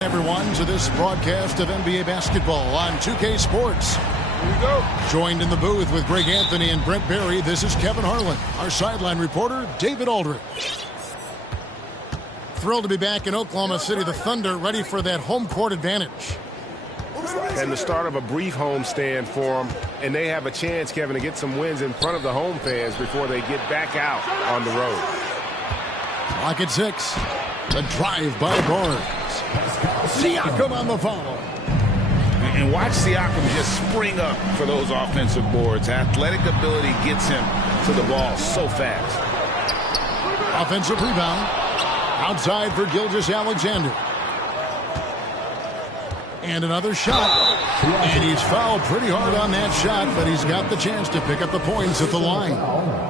Everyone to this broadcast of NBA basketball on 2K Sports. Here we go. Joined in the booth with Greg Anthony and Brent Barry, this is Kevin Harlan. Our sideline reporter, David Aldridge. Thrilled to be back in Oklahoma City. The Thunder ready for that home court advantage. And the start of a brief homestand for them. And they have a chance, Kevin, to get some wins in front of the home fans before they get back out on the road. Clock at 6. The drive by Barnes. Siakam on the follow. And watch Siakam just spring up for those offensive boards. Athletic ability gets him to the ball so fast. Offensive rebound. Outside for Gilgeous-Alexander. And another shot. And he's fouled pretty hard on that shot, but he's got the chance to pick up the points at the line.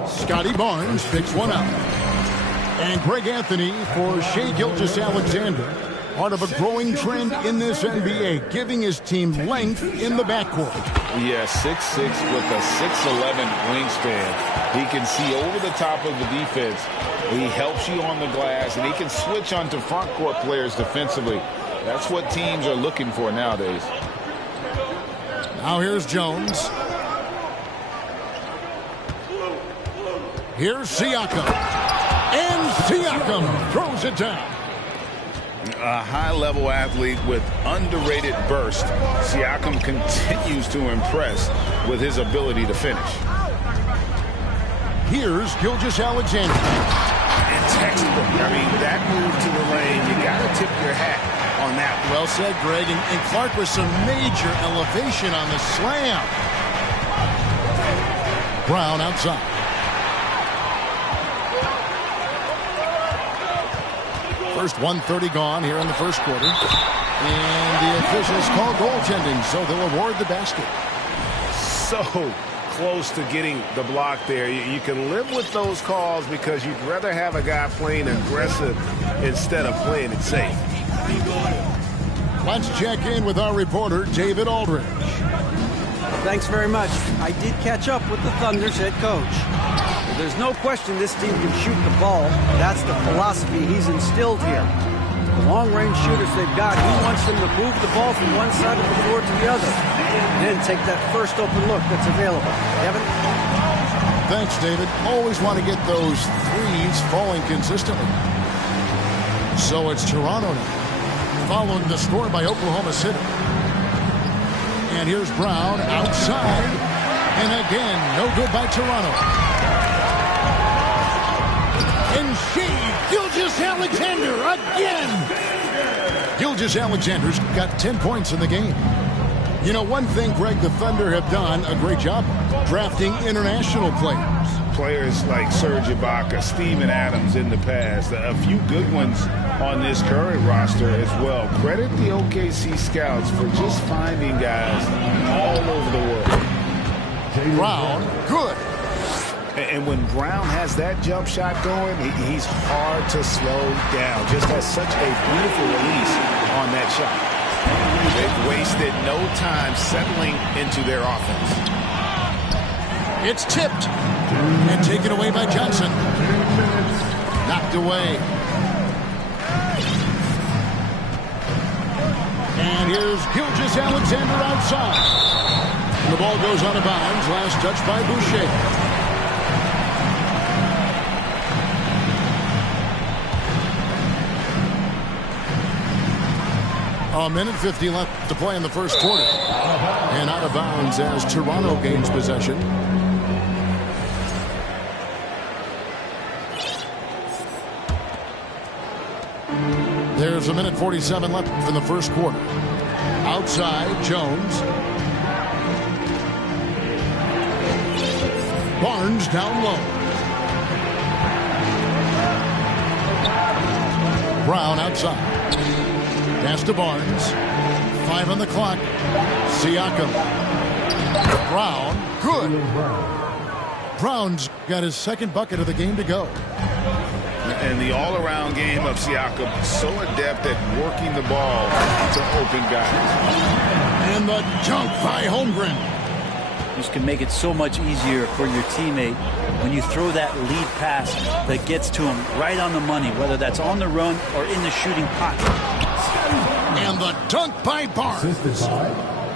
Scotty Barnes picks one up. And Greg Anthony for Shai Gilgeous-Alexander. Part of a growing trend in this NBA, giving his team length in the backcourt. Yeah, 6'6" with a 6'11" wingspan. He can see over the top of the defense. He helps you on the glass, and he can switch onto front court players defensively. That's what teams are looking for nowadays. Now here's Jones. Here's Siakam. And Siakam throws it down. A high-level athlete with underrated burst. Siakam continues to impress with his ability to finish. Here's Gilgeous-Alexander. And textbook. I mean, that move to the lane, you got to tip your hat on that. Well said, Greg. And Clark with some major elevation on the slam. Brown outside. First 1:30 gone here in the first quarter. And the officials call goaltending, so they'll award the basket. So close to getting the block there. You can live with those calls because you'd rather have a guy playing aggressive instead of playing it safe. Let's check in with our reporter, David Aldridge. Thanks very much. I did catch up with the Thunder's head coach. There's no question this team can shoot the ball. That's the philosophy he's instilled here. The long-range shooters they've got, he wants them to move the ball from one side of the floor to the other. And then take that first open look that's available. Kevin? Thanks, David. Always want to get those threes falling consistently. So it's Toronto now, following the score by Oklahoma City. And here's Brown outside. And again, no good by Toronto. And Shai Gilgeous-Alexander again. Gilgeous-Alexander's got 10 points in the game. You know, one thing, Greg, the Thunder have done a great job drafting international players. Players like Serge Ibaka, Steven Adams in the past, a few good ones on this current roster as well. Credit the OKC scouts for just finding guys all over the world. Brown, good. And when Brown has that jump shot going, he's hard to slow down. Just has such a beautiful release on that shot. They've wasted no time settling into their offense. It's tipped and taken away by Johnson. Knocked away. And here's Gilgeous-Alexander outside. The ball goes out of bounds. Last touch by Boucher. A minute 50 left to play in the first quarter. And out of bounds as Toronto gains possession. There's a minute 47 left in the first quarter. Outside, Jones. Barnes down low. Brown outside. Pass to Barnes. 5 on the clock. Siakam. Brown, good. Brown's got his second bucket of the game to go. And the all-around game of Siakam, so adept at working the ball to open guys. And the dunk by Holmgren. This can make it so much easier for your teammate when you throw that lead pass that gets to him right on the money, whether that's on the run or in the shooting pocket. And the dunk by Barnes.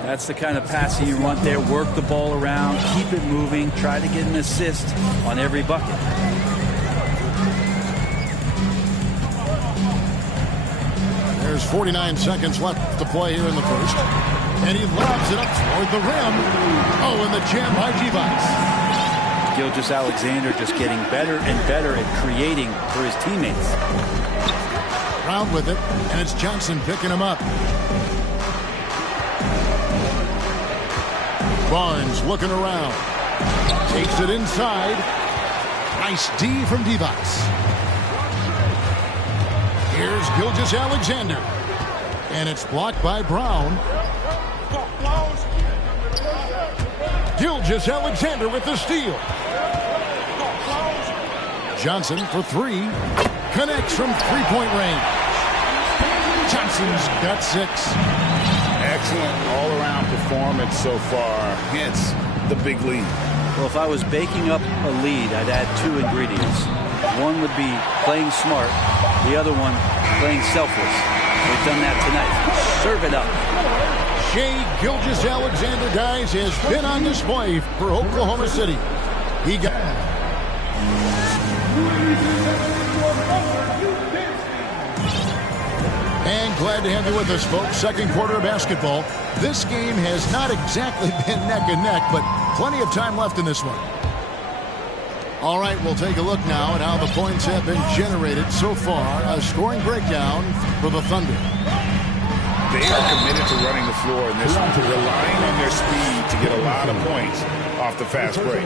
That's the kind of passing you want there. Work the ball around, keep it moving, try to get an assist on every bucket. There's 49 seconds left to play here in the first. And he lobs it up toward the rim. Oh, and the jam by Device. Gilgeous-Alexander just getting better and better at creating for his teammates. Brown with it, and it's Johnson picking him up. Barnes looking around. Takes it inside. Nice D from Device. Here's Gilgeous-Alexander. And it's blocked by Brown. Gilgeous-Alexander with the steal. Johnson for three. Connects from three-point range. Johnson's got 6. Excellent all-around performance so far. Hence the big lead. Well, if I was baking up a lead, I'd add 2 ingredients. One would be playing smart. The other one, playing selfless. They've done that tonight. Serve it up. Shai Gilgeous-Alexander, guys, has been on display for Oklahoma City. He got... And glad to have you with us, folks. Second quarter of basketball. This game has not exactly been neck and neck, but plenty of time left in this one. All right, we'll take a look now at how the points have been generated so far. A scoring breakdown for the Thunder. They are committed to running the floor in this one, relying on their speed to get a lot of points off the fast break.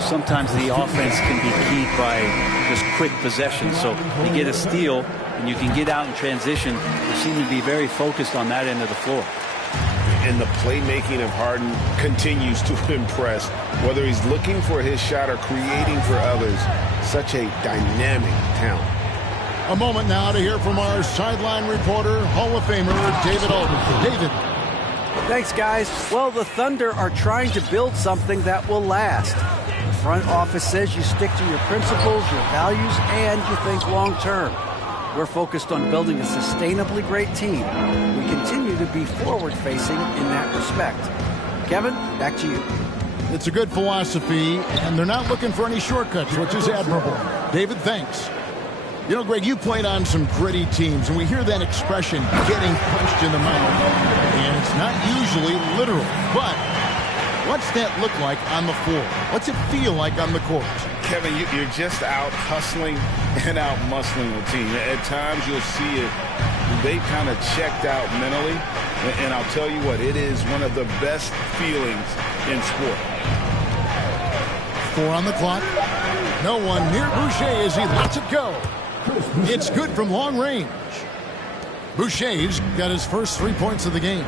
Sometimes the offense can be keyed by just quick possession. So you get a steal and you can get out in transition. They seem to be very focused on that end of the floor. And the playmaking of Harden continues to impress. Whether he's looking for his shot or creating for others, such a dynamic talent. A moment now to hear from our sideline reporter, Hall of Famer David Aldridge. David. Thanks, guys. Well, the Thunder are trying to build something that will last. The front office says you stick to your principles, your values, and you think long-term. We're focused on building a sustainably great team. We continue to be forward-facing in that respect. Kevin, back to you. It's a good philosophy, and they're not looking for any shortcuts, which is admirable. David, thanks. You know, Greg, you played on some gritty teams, and we hear that expression, getting punched in the mouth. And it's not usually literal. But what's that look like on the floor? What's it feel like on the court? Kevin, you're just out hustling and out muscling the team. At times you'll see it. They kind of checked out mentally. And I'll tell you what, it is one of the best feelings in sport. 4 on the clock. No one near Boucher as he lets it go. It's good from long range. Boucher's got his first 3 points of the game.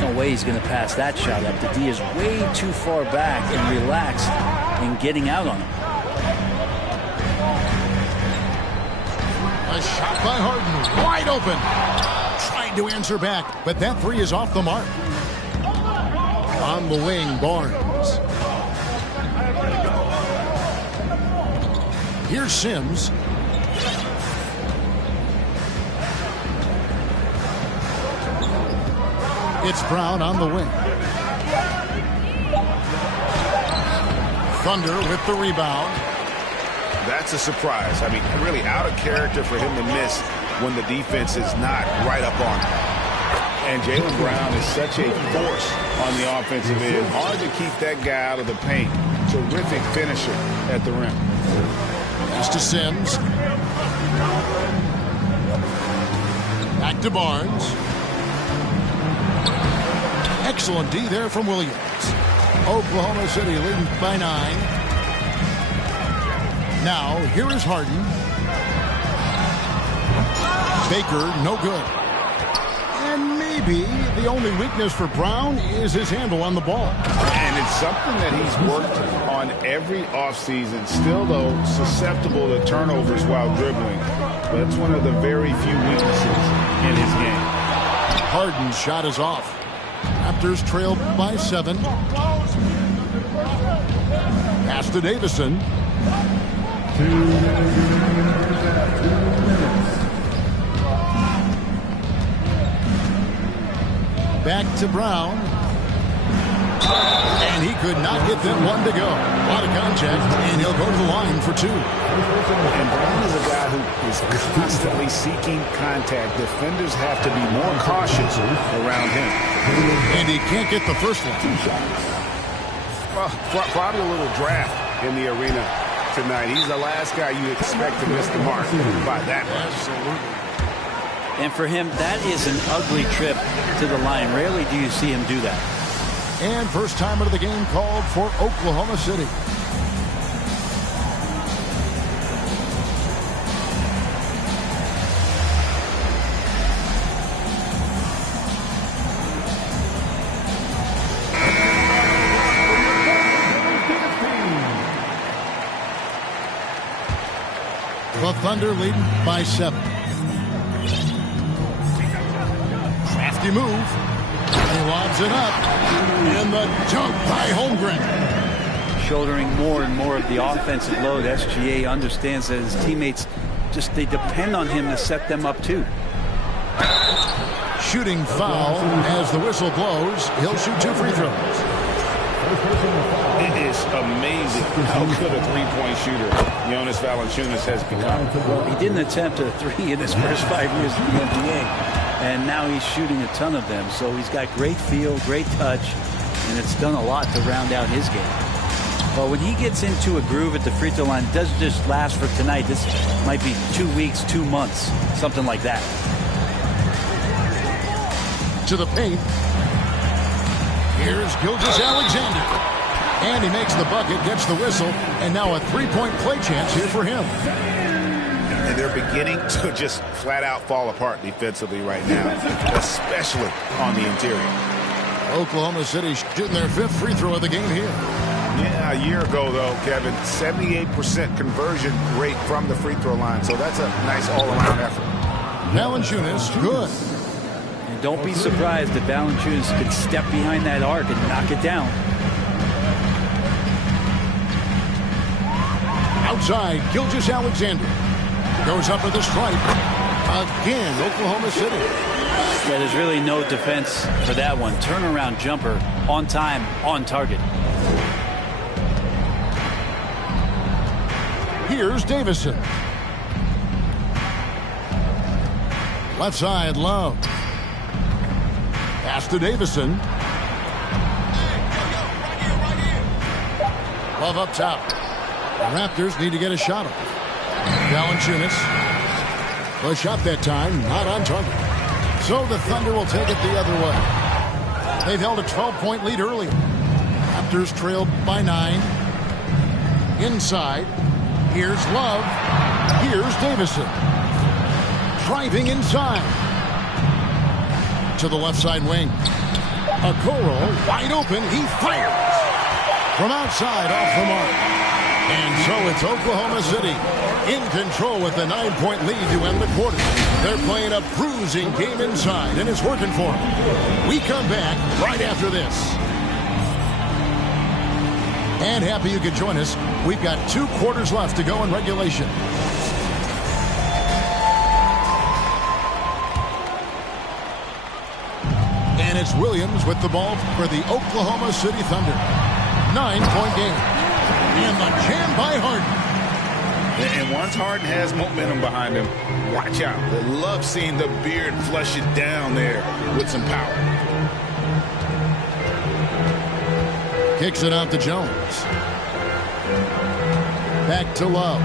No way he's going to pass that shot up. The D is way too far back and relaxed in getting out on him. A shot by Harden, wide open. Trying to answer back, but that 3 is off the mark. On the wing, Barnes. Here's Sims. It's Brown on the wing. Thunder with the rebound. That's a surprise. I mean, really out of character for him to miss when the defense is not right up on him. And Jaylen Brown is such a force on the offensive end. Hard to keep that guy out of the paint. Terrific finisher at the rim. Pass to Sims. Back to Barnes. Excellent D there from Williams. Oklahoma City leading by 9. Now, here is Harden. Baker, no good. And Maybe the only weakness for Brown is his handle on the ball. And it's something that he's worked on every offseason. Still, though, susceptible to turnovers while dribbling. That's one of the very few weaknesses in his game. Harden's shot is off. Raptors trailed by 7. Pass to Davison. Back to Brown. And he could not get them one to go. A lot of contact, and he'll go to the line for 2. And Brown is a guy who is constantly seeking contact. Defenders have to be more cautious around him. And he can't get the first one. Well, probably a little draft in the arena tonight. He's the last guy you expect to miss the mark by that much. Absolutely. And for him, that is an ugly trip to the line. Rarely do you see him do that. And first time of the game called for Oklahoma City. The Thunder leading by 7. Crafty move. And he lobs it up. And the dunk by Holmgren. Shouldering more and more of the offensive load. SGA understands that his teammates they depend on him to set them up too. Shooting foul as the whistle blows. He'll shoot 2 free throws. It is amazing how good a three-point shooter Jonas Valanciunas has become. Well, he didn't attempt a 3 in his first 5 years in the NBA, and now he's shooting a ton of them. So he's got great feel, great touch, and it's done a lot to round out his game. But when he gets into a groove at the free throw line, it doesn't just last for tonight. This might be 2 weeks, 2 months, something like that. To the paint. Here's Gilgeous-Alexander. And he makes the bucket, gets the whistle, and now a 3-point play chance here for him. And they're beginning to just flat out fall apart defensively right now, especially on the interior. Oklahoma City shooting their 5th free throw of the game here. Yeah, a year ago, though, Kevin, 78% conversion rate from the free throw line. So that's a nice all-around effort. Valanciunas, good. And don't be surprised if Valanciunas could step behind that arc and knock it down. Outside, Gilgeous-Alexander. Goes up with the stripe. Again, Oklahoma City. Yeah, there's really no defense for that one. Turnaround jumper, on time, on target. Here's Davison. Left side, Love. Pass to Davison. Love up top. The Raptors need to get a shot off. Valanciunas. The shot that time, not on target. So the Thunder will take it the other way. They've held a 12-point lead early. Raptors trailed by 9. Inside. Here's Love. Here's Davison. Driving inside. To the left side wing. Okoro wide open. He fires. From outside off the mark. And so it's Oklahoma City in control with the 9-point lead to end the quarter. They're playing a bruising game inside, and it's working for them. We come back right after this. And happy you could join us. We've got 2 quarters left to go in regulation. And it's Williams with the ball for the Oklahoma City Thunder. 9-point game. And the jam by Harden. And once Harden has momentum behind him, watch out. I love seeing the beard flush it down there with some power. Kicks it out to Jones. Back to Love.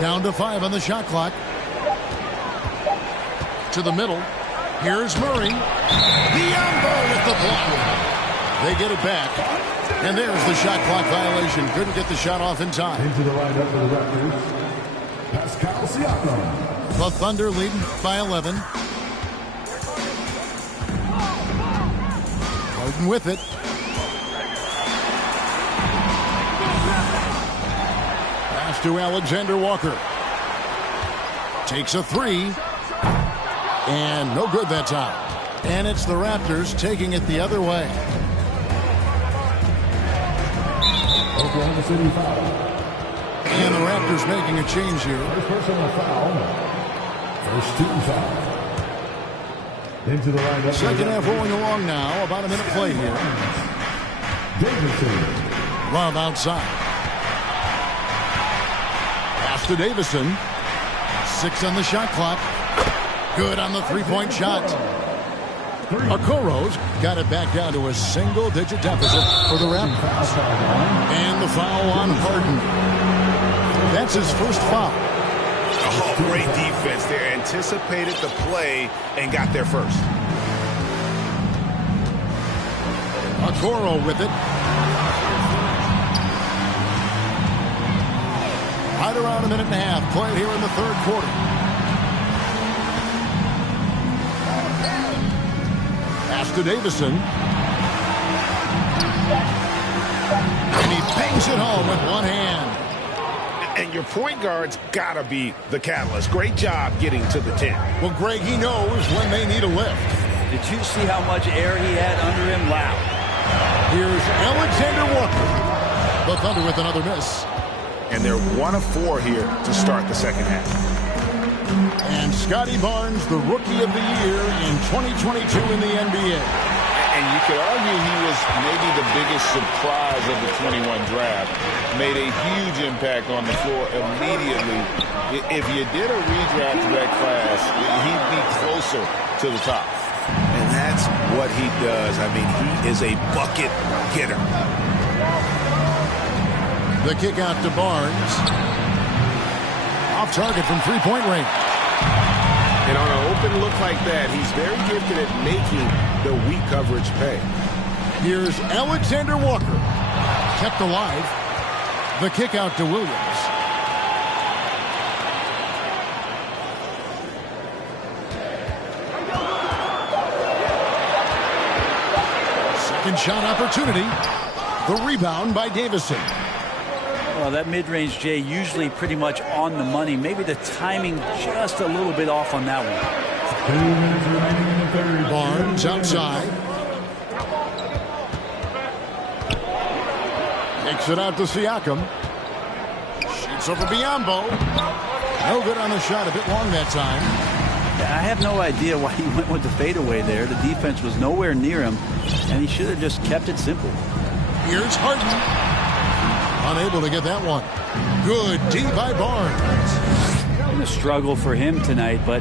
Down to 5 on the shot clock. To the middle. Here's Murray. Biyombo with the block. They get it back. And there's the shot clock violation. Couldn't get the shot off in time. Into the lineup for the Raptors, Pascal Siakam. The Thunder leading by 11. Harden with it. Pass to Alexander Walker. Takes a three. And no good that time. And it's the Raptors taking it the other way. Oklahoma City foul. And the Raptors making a change here. First personal foul. First team foul. Into the lineup. Second half rolling along now. About a minute play here. Davidson. Love outside. Pass to Davison. 6 on the shot clock. Good on the three-point shot. Okoro's got it back down to a single-digit deficit for the Raptors. And the foul on Harden. That's his first foul. Oh, great defense there. Anticipated the play and got there first. Okoro with it. Right around a minute and a half played here in the third quarter. Pass to Davison. And he bangs it home with one hand. And your point guard's got to be the catalyst. Great job getting to the 10. Well, Greg, he knows when they need a lift. Did you see how much air he had under him? Wow. Here's Alexander Walker. The Thunder with another miss. And they're 1 of 4 here to start the second half. And Scotty Barnes, the Rookie of the Year in 2022 in the NBA. And you could argue he was maybe the biggest surprise of the 21 draft. Made a huge impact on the floor immediately. If you did a redraft to that class, he'd be closer to the top. And that's what he does. I mean, he is a bucket getter. The kick out to Barnes. Off target from three-point range. And on an open look like that, he's very gifted at making the weak coverage pay. Here's Alexander Walker. Kept alive. The kick out to Williams. Second shot opportunity. The rebound by Davison. Well, that mid-range, Jay, usually pretty much on the money. Maybe the timing just a little bit off on that one. 2 minutes remaining in the third. Barnes outside. Takes it out to Siakam. Shoots over Biyombo. No good on the shot. A bit long that time. I have no idea why he went with the fadeaway there. The defense was nowhere near him, and he should have just kept it simple. Here's Harden. Unable to get that one. Good D by Barnes. Been a struggle for him tonight, but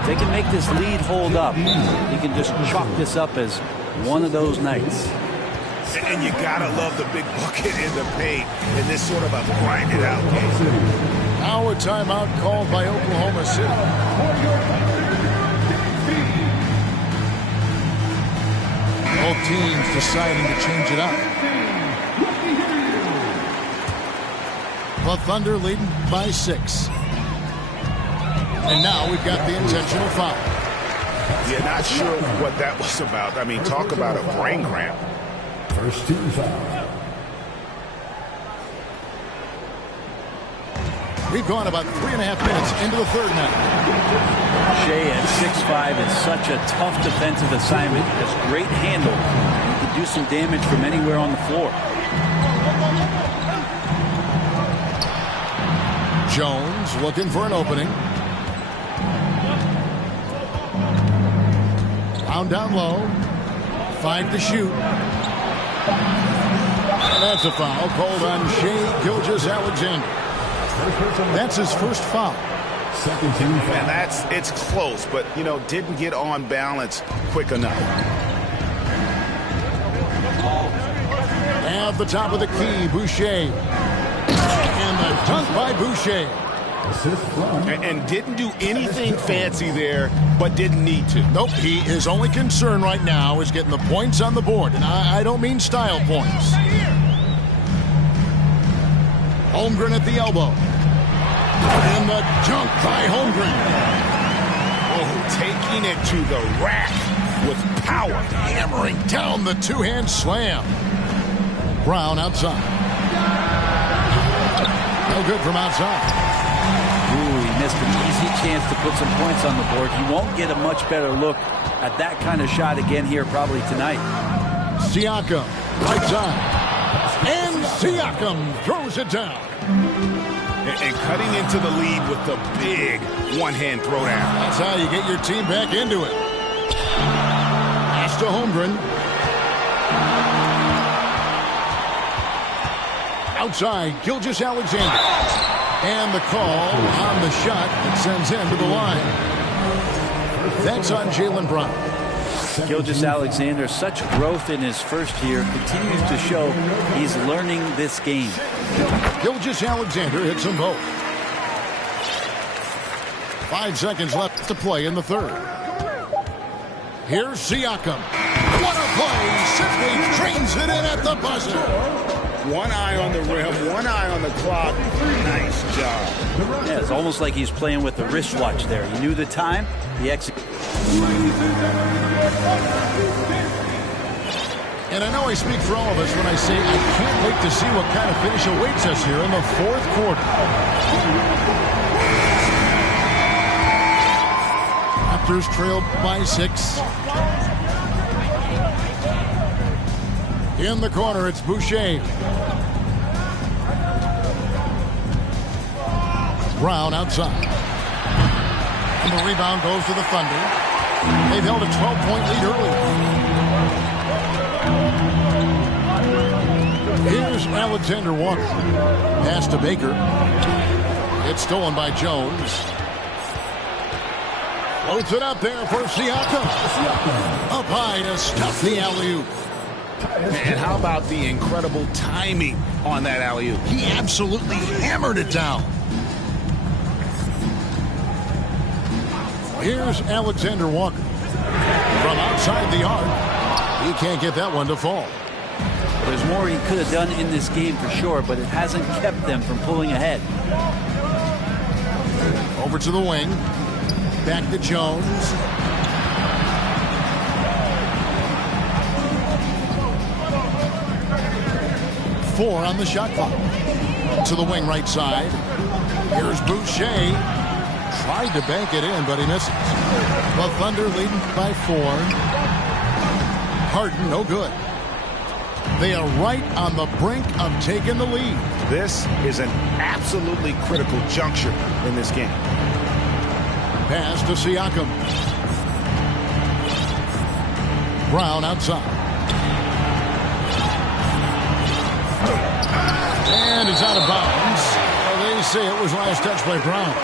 if they can make this lead hold up, he can just chalk this up as one of those nights. And you got to love the big bucket in the paint in this sort of a grinded out game. Now a timeout called by Oklahoma City. Both teams deciding to change it up. The Thunder leading by 6. And now we've got the intentional foul. Yeah, not sure what that was about. I mean, talk about a brain cramp. First team foul. We've gone about 3.5 minutes into the third now. Shea at 6'5" is such a tough defensive assignment. Has great handle. He can do some damage from anywhere on the floor. Jones looking for an opening. Down low. 5 to shoot. And that's a foul called on Shea Gilgeous-Alexander. That's his first foul. Second team foul. And it's close, but, you know, didn't get on balance quick enough. At the top of the key, Boucher. And the dunk by Boucher. Assist from. And didn't do anything fancy there, but didn't need to. Nope, his only concern right now is getting the points on the board. And I don't mean style points. Holmgren at the elbow. And the dunk by Holmgren. Oh, taking it to the rack with power. Hammering down the two-hand slam. Brown outside. No good from outside. Ooh, he missed an easy chance to put some points on the board. He won't get a much better look at that kind of shot again here probably tonight. Siakam, right side. And Siakam throws it down. And cutting into the lead with the big one-hand throwdown. That's how you get your team back into it. Pass to Holmgren. Outside, Gilgeous-Alexander. And the call on the shot that sends him to the line. That's on Jaylen Brown. Gilgeous-Alexander, such growth in his first year, continues to show he's learning this game. Gilgeous-Alexander hits them both. 5 seconds left to play in the third. Here's Siakam. What a play! Simply trains it in at the buzzer. One eye on the rim, one eye on the clock. Nice job. Yeah, it's almost like he's playing with the wristwatch there. He knew the time, he executed. And I know I speak for all of us when I say I can't wait to see what kind of finish awaits us here in the fourth quarter. Raptors trailed by 6. In the corner, it's Boucher. Brown outside. And the rebound goes to the Thunder. They've held a 12-point lead early. Here's Alexander Walker. Pass to Baker. It's stolen by Jones. Floats it up there for Siakam. Up high to stuff the alley-oop. And how about the incredible timing on that alley-oop? He absolutely hammered it down. Here's Alexander Walker. From outside the arc. He can't get that one to fall. There's more he could have done in this game for sure, but it hasn't kept them from pulling ahead. Over to the wing. Back to Jones. Four on the shot clock. To the wing right side. Here's Boucher. Tried to bank it in, but he misses. The Thunder leading by 4. Harden, no good. They are right on the brink of taking the lead. This is an absolutely critical juncture in this game. Pass to Siakam. Brown outside. And it's out of bounds. Well, they say it was last touch by Brown.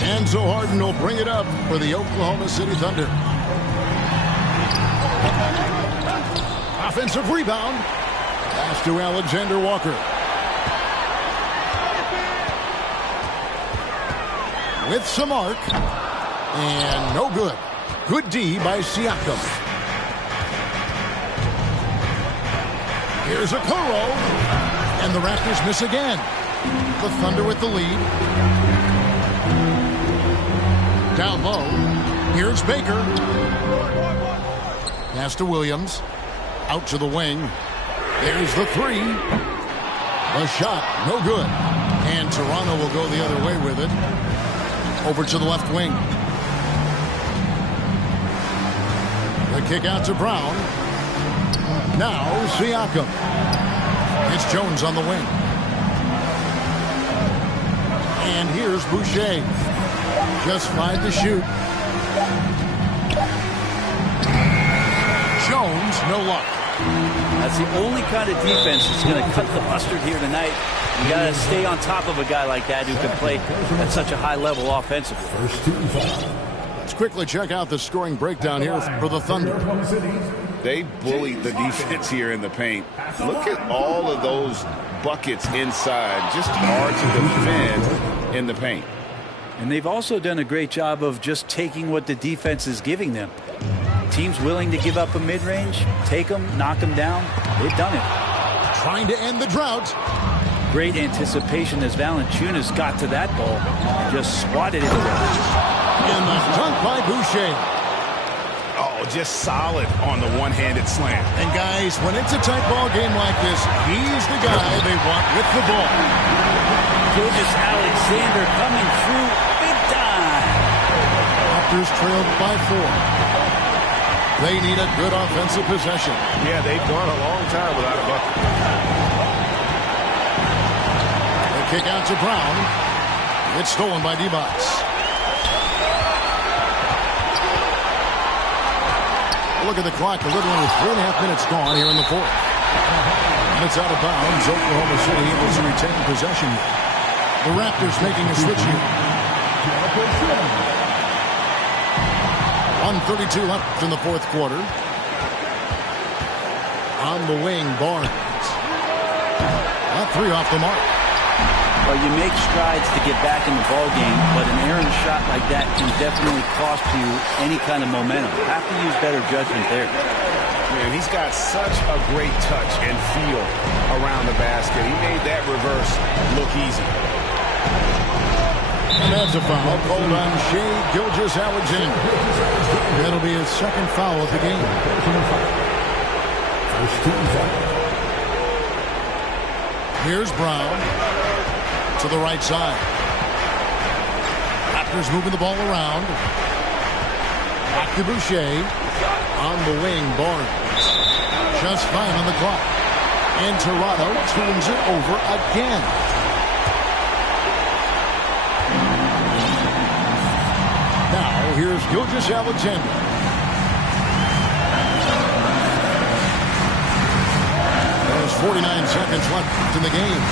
And so Harden will bring it up for the Oklahoma City Thunder. Offensive rebound. Pass to Alexander Walker. With some arc. And no good. Good D by Siakam. Here's Okoro. And the Raptors miss again. The Thunder with the lead. Down low. Here's Baker. Pass to Williams. Out to the wing. There's the 3. The shot, no good. And Toronto will go the other way with it. Over to the left wing. The kick out to Brown. Now Siakam. It's Jones on the wing. And here's Boucher. Just 5 to shoot. Jones, no luck. That's the only kind of defense that's going to cut the mustard here tonight. You got to stay on top of a guy like that who can play at such a high level offensively. Let's quickly check out the scoring breakdown here for the Thunder. They bullied the defense here in the paint. Look at all of those buckets inside. Just hard to defend in the paint. And they've also done a great job of just taking what the defense is giving them. team's willing to give up a mid-range, take them, knock them down, they've done it. Trying to end the drought. Great anticipation as Valanciunas got to that ball and just swatted it away. And the dunk by Boucher. Oh, just solid on the one-handed slam. And guys, when it's a tight ball game like this, he's the guy they want with the ball. Gilgeous-Alexander coming through big time. Raptors trailed by 4. They need a good offensive possession. Yeah, they've gone a long time without a bucket. The kick out to Brown. It's stolen by D-Box. Look at the clock. A little under 3.5 minutes gone here in the fourth. And it's out of bounds. Oklahoma City able to retain possession. The Raptors making a switch here. 1:32 left in the fourth quarter. On the wing, Barnes. That 3 off the mark. Well, you make strides to get back in the ball game, but an errant shot like that can definitely cost you any kind of momentum. Have to use better judgment there. Man, he's got such a great touch and feel around the basket. He made that reverse look easy. And that's a foul called on Shai Gilgeous-Alexander. That'll be his second foul of the game. Here's Brown to the right side. Raptors moving the ball around. Back to Boucher. On the wing, Barnes. Just 5 on the clock. And Toronto turns it over again. Now, here's Gilgeous-Alexander. There's 49 seconds left in the game.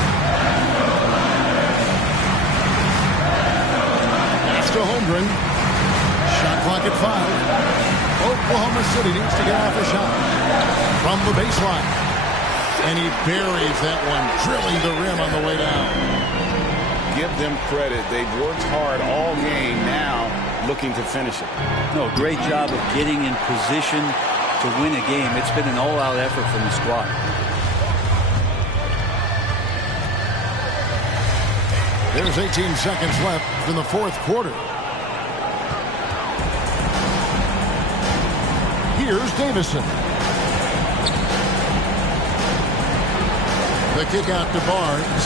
That's to Holmgren. Shot clock at 5. Oklahoma City needs to get off a shot from the baseline. And he buries that one, drilling the rim on the way down. Give them credit. They've worked hard all game, now looking to finish it. No, great job of getting in position to win a game. It's been an all-out effort from the squad. There's 18 seconds left in the fourth quarter. Here's Davison. The kick out to Barnes.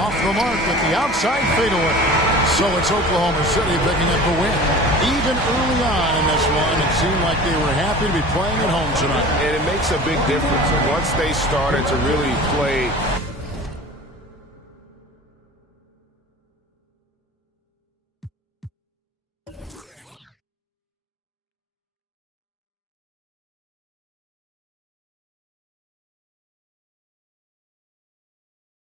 Off the mark with the outside fadeaway. So it's Oklahoma City picking up the win. Even early on in this one, it seemed like they were happy to be playing at home tonight. And it makes a big difference. And once they started to really play